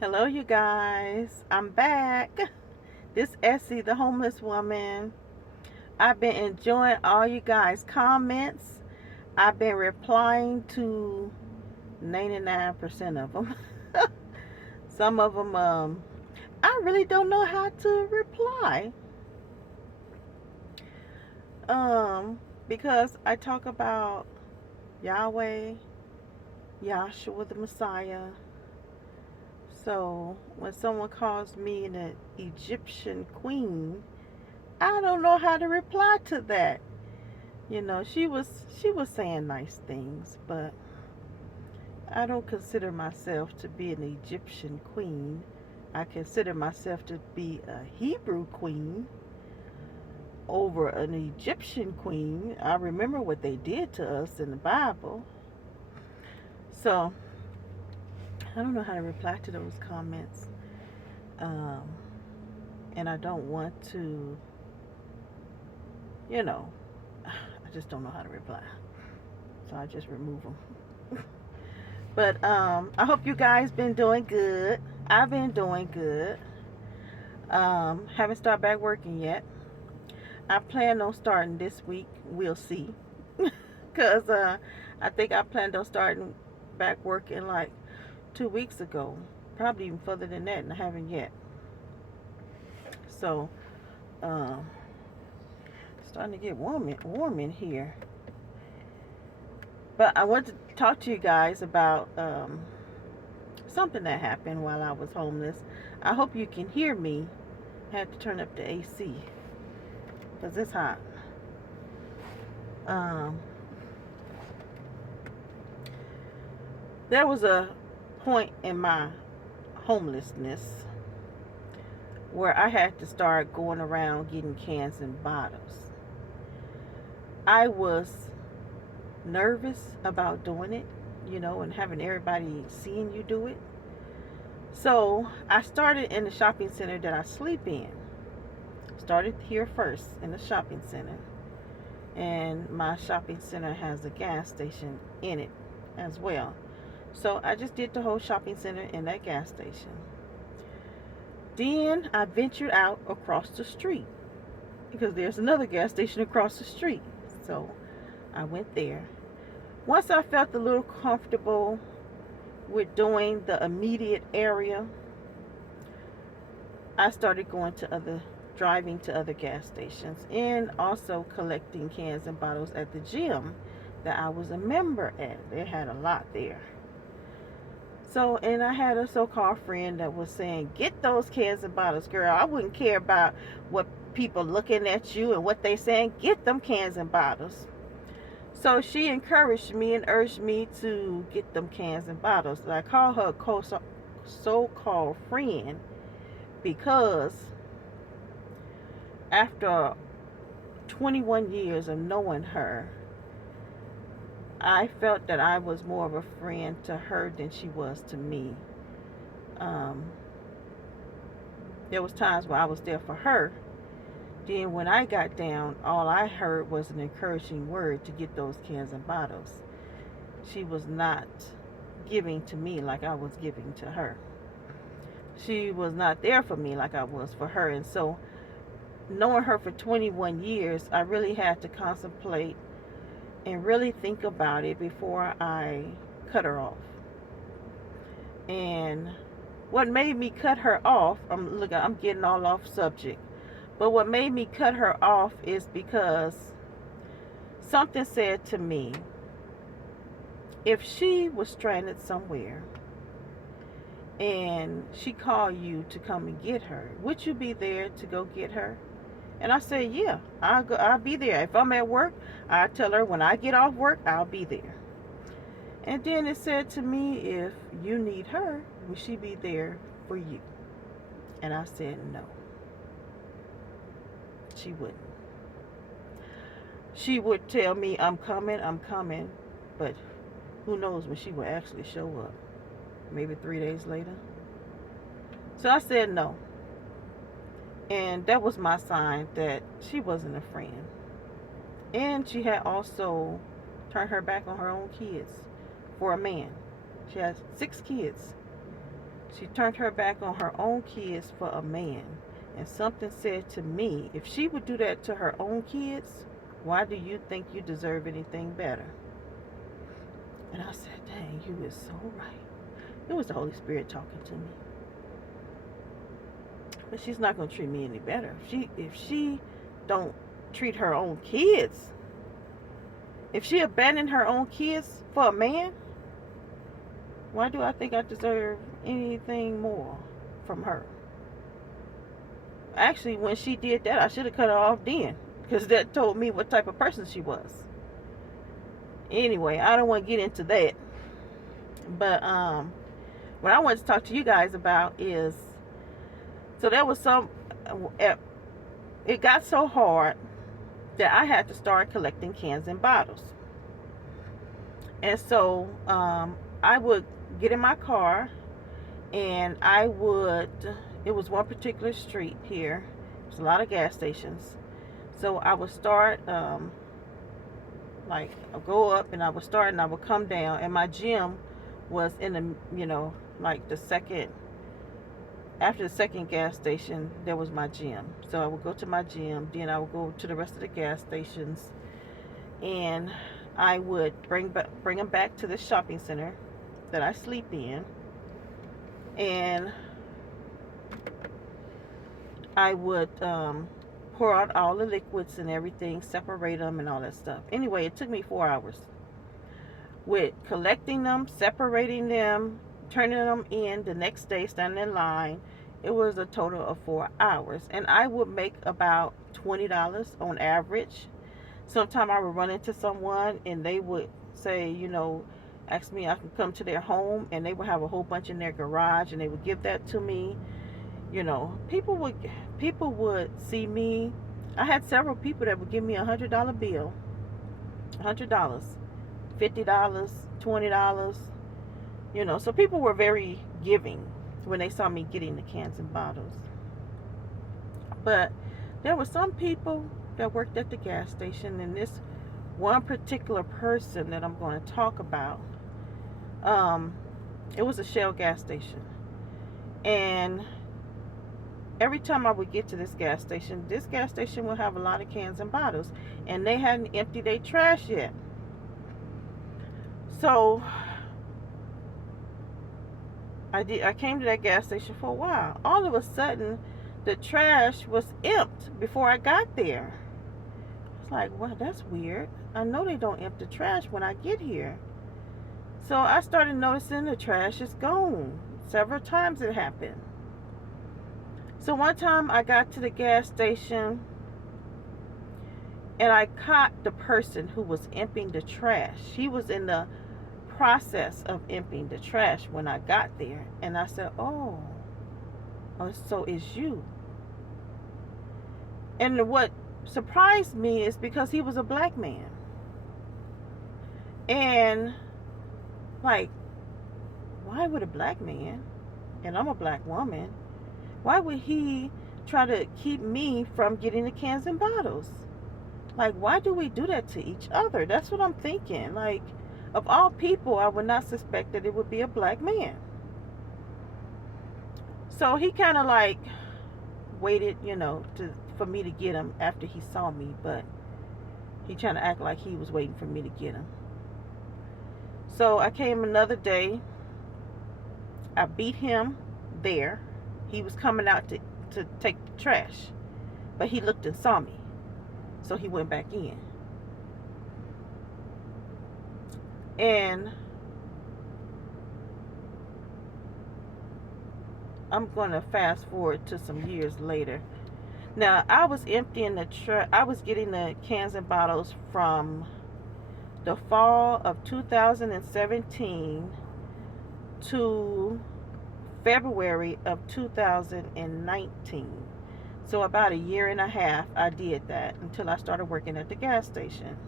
Hello, you guys. I'm back. This Essie, the homeless woman. I've been enjoying all you guys' comments. I've been replying to 99% of them. Some of them, I really don't know how to reply. Because I talk about Yahweh, Yahshua the Messiah. So when someone calls me an Egyptian queen, I don't know how to reply to that. She was saying nice things, but I don't consider myself to be an Egyptian queen. I consider myself to be a Hebrew queen over an Egyptian queen. I remember what they did to us in the Bible. So I don't know how to reply to those comments. Um, and I don't want to, you know, I just don't know how to reply. So I just remove them. But I hope you guys been doing good. I've been doing good. Haven't started back working yet. I plan on starting this week. We'll see. Cause I think I planned on starting back working like 2 weeks ago. Probably even further than that, and I haven't yet. So, um, starting to get warm in here. But I want to talk to you guys about something that happened while I was homeless. I hope you can hear me. I had to turn up the AC because it's hot. Um, there was a point in my homelessness where I had to start going around getting cans and bottles. I was nervous about doing it, and having everybody seeing you do it. So I started in the shopping center that I sleep in. Started here first in the shopping center. And my shopping center has a gas station in it as well. So I just did the whole shopping center in that gas station. Then I ventured out across the street because there's another gas station across the street. So I went there. Once I felt a little comfortable with doing the immediate area, I started driving to other gas stations and also collecting cans and bottles at the gym that I was a member at. They had a lot there. So, and I had a so-called friend that was saying, get those cans and bottles, girl. I wouldn't care about what people looking at you and what they saying. Get them cans and bottles. So she encouraged me and urged me to get them cans and bottles. I call her a so-called friend because after 21 years of knowing her, I felt that I was more of a friend to her than she was to me. Um, there was times where I was there for her. Then when I got down, all I heard was an encouraging word to get those cans and bottles. She was not giving to me like I was giving to her. She was not there for me like I was for her. And so, knowing her for 21 years, I really had to contemplate and really think about it before I cut her off. And what made me cut her off, I'm getting all off subject. But what made me cut her off is because something said to me, if she was stranded somewhere and she called you to come and get her, would you be there to go get her? And I said, yeah, I'll be there. If I'm at work, I tell her when I get off work, I'll be there. And then it said to me, if you need her, will she be there for you? And I said, no, she wouldn't. She would tell me, I'm coming, but who knows when she would actually show up. Maybe 3 days later. So I said no. And that was my sign that she wasn't a friend. And she had also turned her back on her own kids for a man. She has 6 kids. She turned her back on her own kids for a man. And something said to me, if she would do that to her own kids, why do you think you deserve anything better? And I said, dang, you is so right. It was the Holy Spirit talking to me. But she's not going to treat me any better. If she don't treat her own kids, if she abandoned her own kids for a man, why do I think I deserve anything more from her? Actually, when she did that, I should have cut her off then, because that told me what type of person she was. Anyway, I don't want to get into that. But what I want to talk to you guys about is, so there was it got so hard that I had to start collecting cans and bottles. And so I would get in my car, and it was one particular street here. There's a lot of gas stations. So I would start, I'll go up, and I would start, and I would come down, and my gym was in the, like after the second gas station, there was my gym. So I would go to my gym, then I would go to the rest of the gas stations, and I would bring them back to the shopping center that I sleep in, and I would pour out all the liquids and everything, separate them and all that stuff. Anyway, it took me 4 hours with collecting them, separating them, turning them in the next day, standing in line. It was a total of 4 hours, and I would make about $20 on average. Sometime I would run into someone, and they would say, ask me if I could come to their home, and they would have a whole bunch in their garage, and they would give that to me. People would see me. I had several people that would give me $100 bill, $100, $50, $20. So people were very giving when they saw me getting the cans and bottles. But there were some people that worked at the gas station, and this one particular person that I'm going to talk about, it was a Shell gas station. And every time I would get to this gas station would have a lot of cans and bottles, and they hadn't emptied their trash yet. So I came to that gas station for a while. All of a sudden, the trash was empty before I got there. It's like, well, that's weird. I know they don't empty the trash when I get here. So I started noticing the trash is gone. Several times it happened. So one time I got to the gas station, and I caught the person who was emptying the trash. He was in the process of emptying the trash when I got there, and I said, oh, so it's you. And what surprised me is because he was a black man, and like, why would a black man, and I'm a black woman, why would he try to keep me from getting the cans and bottles? Like, why do we do that to each other? That's what I'm thinking. Like, of all people, I would not suspect that it would be a black man. So he kind of like waited, for me to get him after he saw me, but he trying to act like he was waiting for me to get him. So I came another day. I beat him there. He was coming out to take the trash, but he looked and saw me, so he went back in. And I'm going to fast forward to some years later. Now, I was emptying I was getting the cans and bottles from the fall of 2017 to February of 2019. So about a year and a half I did that until I started working at the gas station.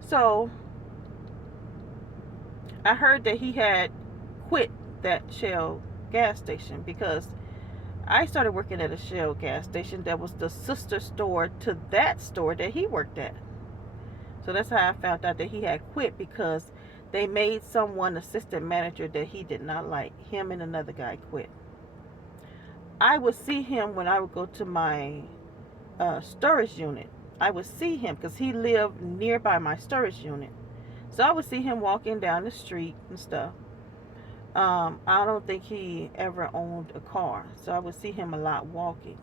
So I heard that he had quit that Shell gas station because I started working at a Shell gas station that was the sister store to that store that he worked at. So that's how I found out that he had quit, because They made someone assistant manager that he did not like. Him and another guy quit. I would see him when I would go to my storage unit. I would see him because he lived nearby my storage unit. So I would see him walking down the street and stuff. I don't think he ever owned a car. So I would see him a lot walking.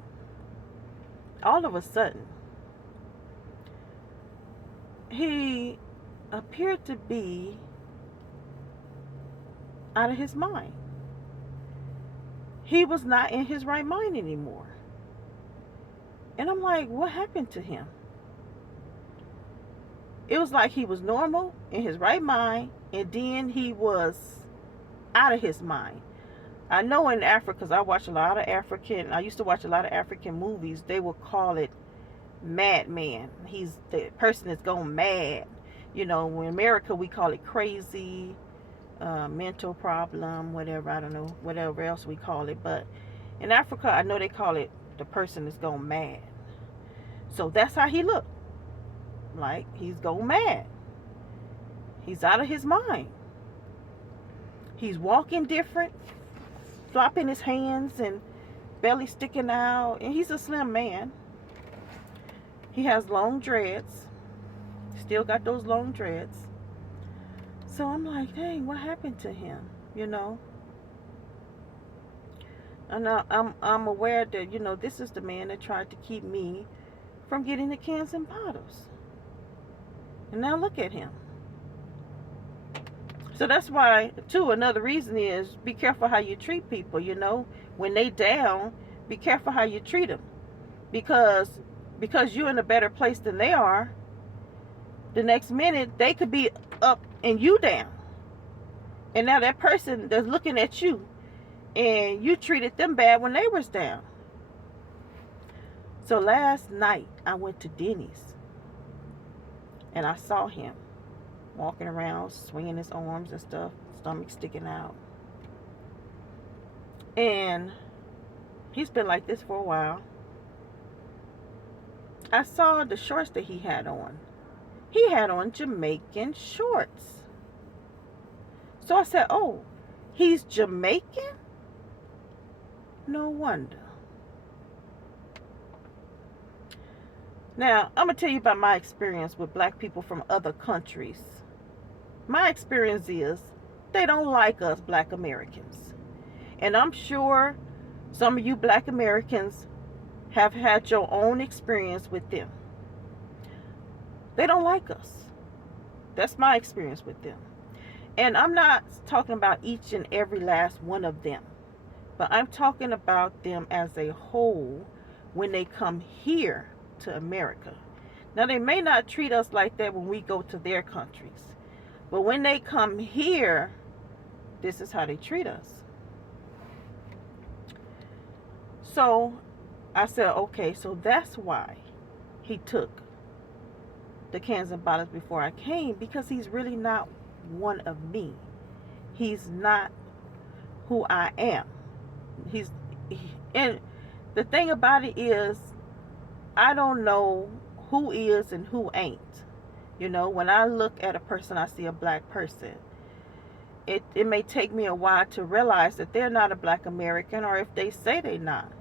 All of a sudden, he appeared to be out of his mind. He was not in his right mind anymore. And I'm like, what happened to him? It was like he was normal, in his right mind, and then he was out of his mind. I know in Africa, because I used to watch a lot of African movies, they would call it madman. He's the person that's gone mad. You know, in America we call it crazy, mental problem, whatever, I don't know, whatever else we call it. But in Africa, I know they call it the person that's gone mad. So that's how he looked. Like he's gone mad. He's out of his mind. He's walking different, flopping his hands and belly sticking out. And he's a slim man. He has long dreads. Still got those long dreads. So I'm like, dang, what happened to him? You know? And I'm aware that, you know, this is the man that tried to keep me from getting the cans and bottles. And now look at him. So that's why, too, another reason is be careful how you treat people, you know. When they down, be careful how you treat them. Because you're in a better place than they are, the next minute they could be up and you down. And now that person that's looking at you, and you treated them bad when they was down. So last night I went to Denny's and I saw him walking around, swinging his arms and stuff, stomach sticking out. And he's been like this for a while. I saw the shorts that he had on. He had on Jamaican shorts. So I said, oh, he's Jamaican? No wonder. Now, I'm going to tell you about my experience with black people from other countries. My experience is they don't like us black Americans. And I'm sure some of you black Americans have had your own experience with them. They don't like us. That's my experience with them. And I'm not talking about each and every last one of them. But I'm talking about them as a whole when they come here to America. Now, they may not treat us like that when we go to their countries. But when they come here, this is how they treat us. So I said, okay, so that's why he took the cans and bottles before I came, because he's really not one of me. He's not who I am. And the thing about it is, I don't know who is and who ain't. You know, when I look at a person, I see a black person. It may take me a while to realize that they're not a black American, or if they say they're not.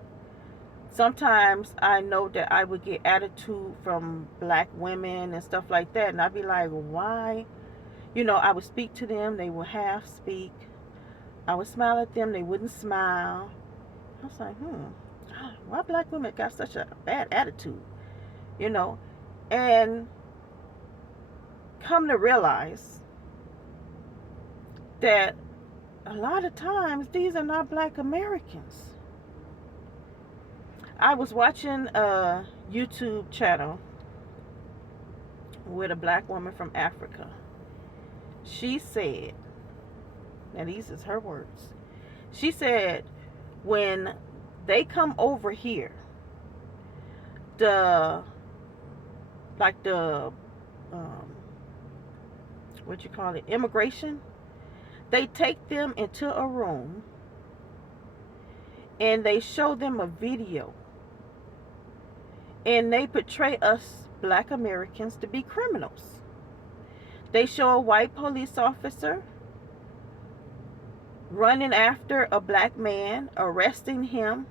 Sometimes I know that I would get attitude from black women and stuff like that, and I'd be like, why? You know, I would speak to them, they would half speak. I would smile at them, they wouldn't smile. I was like, why black women got such a bad attitude? You know, and come to realize that a lot of times these are not black Americans. I was watching a YouTube channel with a black woman from Africa. She said, and these is her words, she said, when they come over here, immigration, they take them into a room and they show them a video, and they portray us black Americans to be criminals. They show a white police officer running after a black man, arresting him,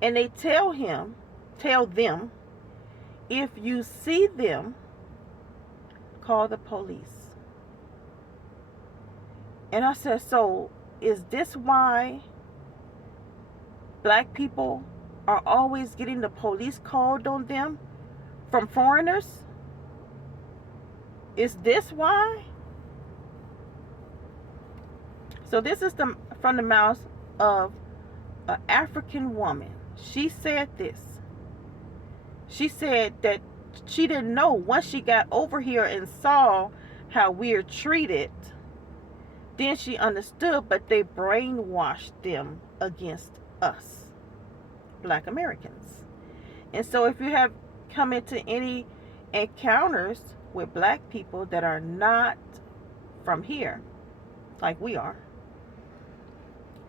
and they tell them, if you see them, call the police. And I said, so is this why black people are always getting the police called on them from foreigners? Is this why? So this is from the mouth of an African woman. She said this. She said that she didn't know once she got over here and saw how we're treated, then she understood, but they brainwashed them against us, black Americans. And so if you have come into any encounters with black people that are not from here, like we are,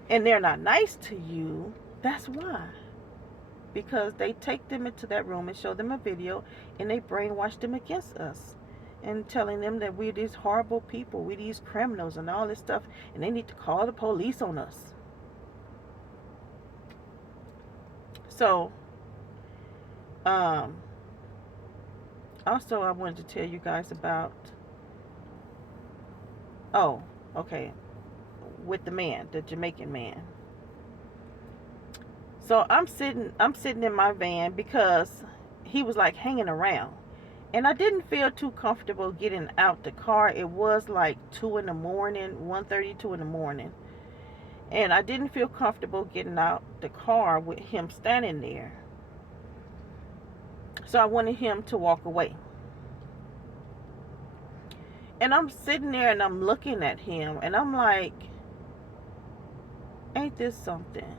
and they're not nice to you, that's why. Because they take them into that room and show them a video, and they brainwash them against us, and telling them that we're these horrible people, we're these criminals and all this stuff, and they need to call the police on us. So, also I wanted to tell you guys about, with the man, the Jamaican man. So I'm sitting in my van because he was like hanging around. And I didn't feel too comfortable getting out the car. It was like 2 in the morning, 1:32 in the morning. And I didn't feel comfortable getting out the car with him standing there. So I wanted him to walk away. And I'm sitting there and I'm looking at him and I'm like, ain't this something?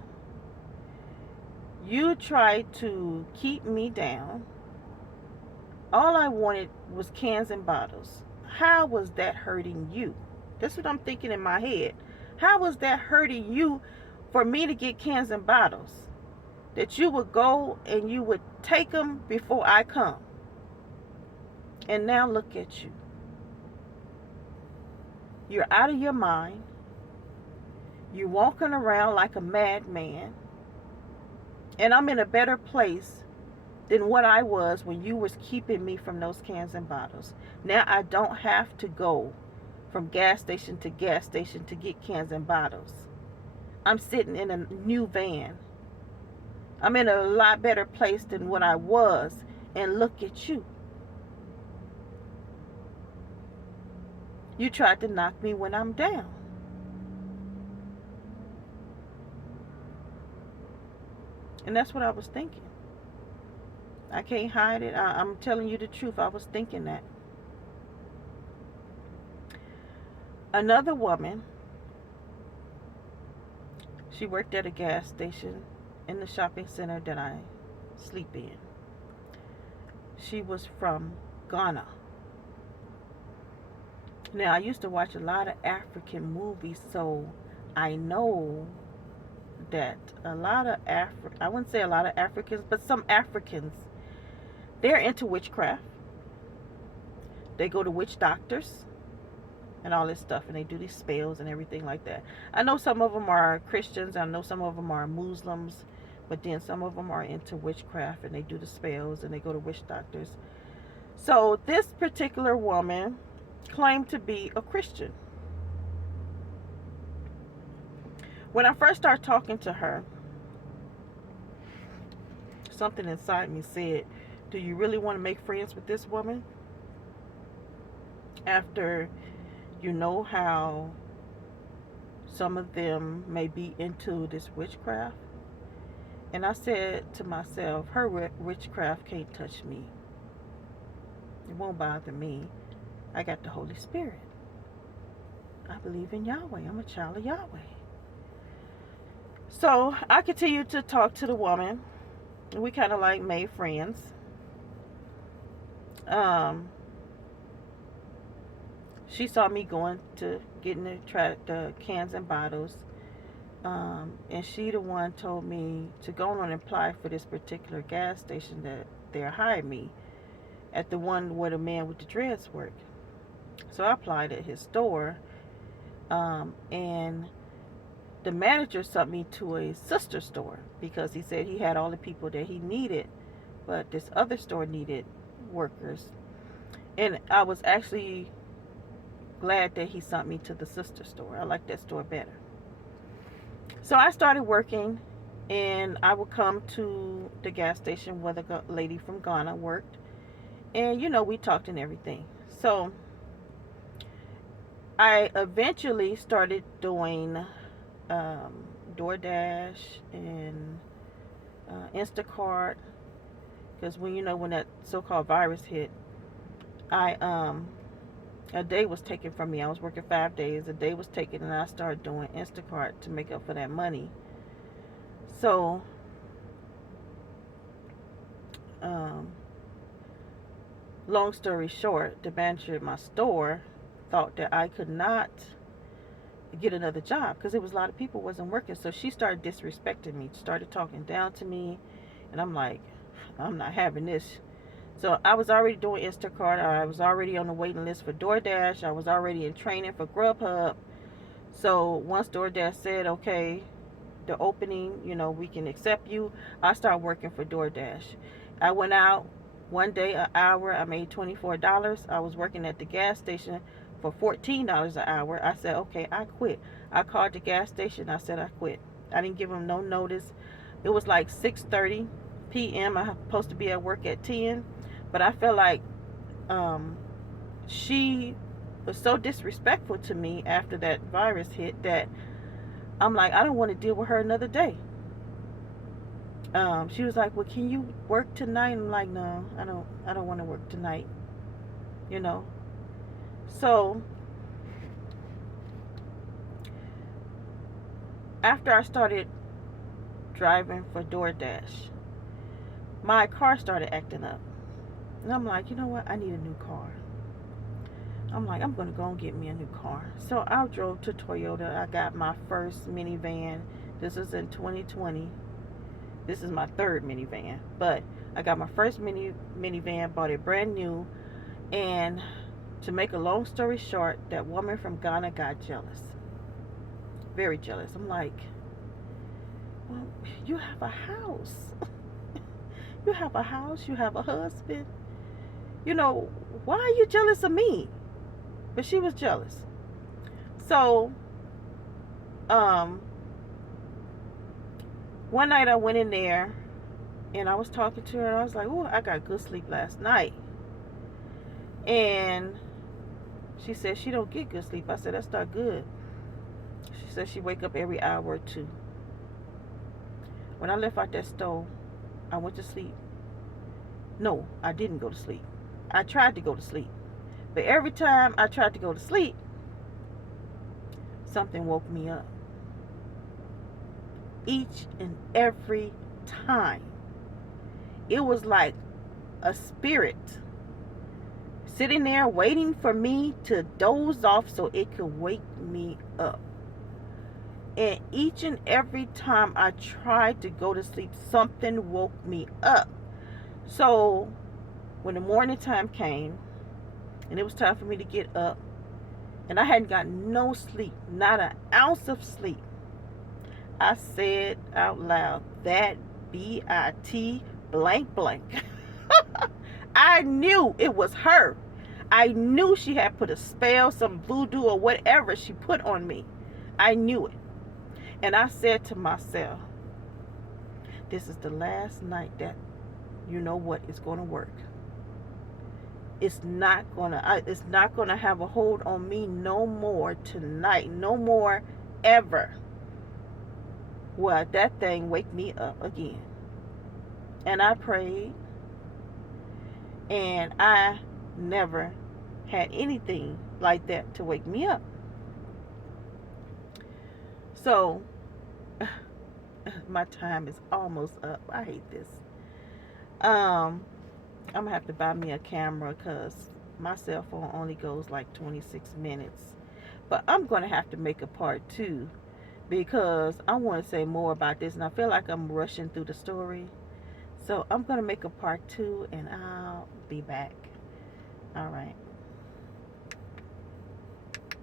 You tried to keep me down. All I wanted was cans and bottles. How was that hurting you? That's what I'm thinking in my head. How was that hurting you for me to get cans and bottles? That you would go and you would take them before I come. And now look at you. You're out of your mind. You're walking around like a madman. And I'm in a better place than what I was when you was keeping me from those cans and bottles. Now I don't have to go from gas station to gas station to get cans and bottles. I'm sitting in a new van. I'm in a lot better place than what I was. And look at you. You tried to knock me when I'm down. And that's what I was thinking. I can't hide it. I'm telling you the truth. I was thinking that. Another woman, she worked at a gas station in the shopping center that I sleep in. She was from Ghana. Now, I used to watch a lot of African movies, so I know that a lot of I wouldn't say a lot of Africans, but some Africans, they're into witchcraft. They go to witch doctors and all this stuff, and they do these spells and everything like that. I know some of them are Christians. I know some of them are Muslims, but then some of them are into witchcraft, and they do the spells, and they go to witch doctors. So this particular woman claimed to be a Christian. When I first started talking to her, something inside me said, do you really want to make friends with this woman? After you know how some of them may be into this witchcraft? And I said to myself, her witchcraft can't touch me. It won't bother me. I got the Holy Spirit. I believe in Yahweh. I'm a child of Yahweh. So I continued to talk to the woman. We kind of like made friends. She saw me going to getting the cans and bottles. And she the one told me to go on and apply for this particular gas station that they hired me at, the one where the man with the dreads worked. So I applied at his store, and the manager sent me to a sister store because he said he had all the people that he needed, but this other store needed workers. And I was actually glad that he sent me to the sister store. I like that store better. So I started working, and I would come to the gas station where the lady from Ghana worked, and we talked and everything. So I eventually started doing DoorDash and Instacart, because when that so-called virus hit, I a day was taken from me. I was working 5 days. A day was taken, and I started doing Instacart to make up for that money. So, long story short, the manager at my store thought that I could not get another job because there was a lot of people wasn't working. So she started disrespecting me, started talking down to me, and I'm like, I'm not having this. So I was already doing Instacart. I was already on the waiting list for DoorDash. I was already in training for Grubhub. So once DoorDash said, okay, the opening, we can accept you, I started working for DoorDash. I went out one day, an hour. I made $24. I was working at the gas station for $14 an hour. I said, okay, I quit. I called the gas station. I said I quit. I didn't give them no notice. It was like 6:30 p.m. I was supposed to be at work at 10. But I felt like she was so disrespectful to me after that virus hit that I'm like, I don't want to deal with her another day. She was like, well, can you work tonight? I'm like, no, I don't want to work tonight. So after I started driving for DoorDash, my car started acting up. And I'm like, you know what? I need a new car. I'm like, I'm going to go and get me a new car. So I drove to Toyota. I got my first minivan. This is in 2020. This is my third minivan. But I got my first minivan, bought it brand new. And to make a long story short, that woman from Ghana got jealous. Very jealous. I'm like, well, you have a house. You have a house. You have a husband. Why are you jealous of me? But she was jealous. So, one night I went in there and I was talking to her and I was like, oh, I got good sleep last night. And she said she don't get good sleep. I said, that's not good. She said she wake up every hour or two. When I left out that stove, I went to sleep. No, I didn't go to sleep. I tried to go to sleep. But every time I tried to go to sleep, something woke me up. Each and every time. It was like a spirit sitting there waiting for me to doze off so it could wake me up. And each and every time I tried to go to sleep, something woke me up. So when the morning time came and it was time for me to get up, and I hadn't gotten no sleep, not an ounce of sleep, I said out loud, that B-I-T blank blank. I knew it was her. I knew she had put a spell, some voodoo or whatever she put on me. I knew it. And I said to myself, this is the last night that you know what is going to work. It's not gonna have a hold on me no more tonight, no more ever. Well, that thing wake me up again. And I prayed, and I never had anything like that to wake me up. So my time is almost up. I hate this. I'm gonna have to buy me a camera because my cell phone only goes like 26 minutes. But I'm gonna have to make a part 2 because I want to say more about this, and I feel like I'm rushing through the story. So I'm gonna make a part 2, and I'll be back. All right.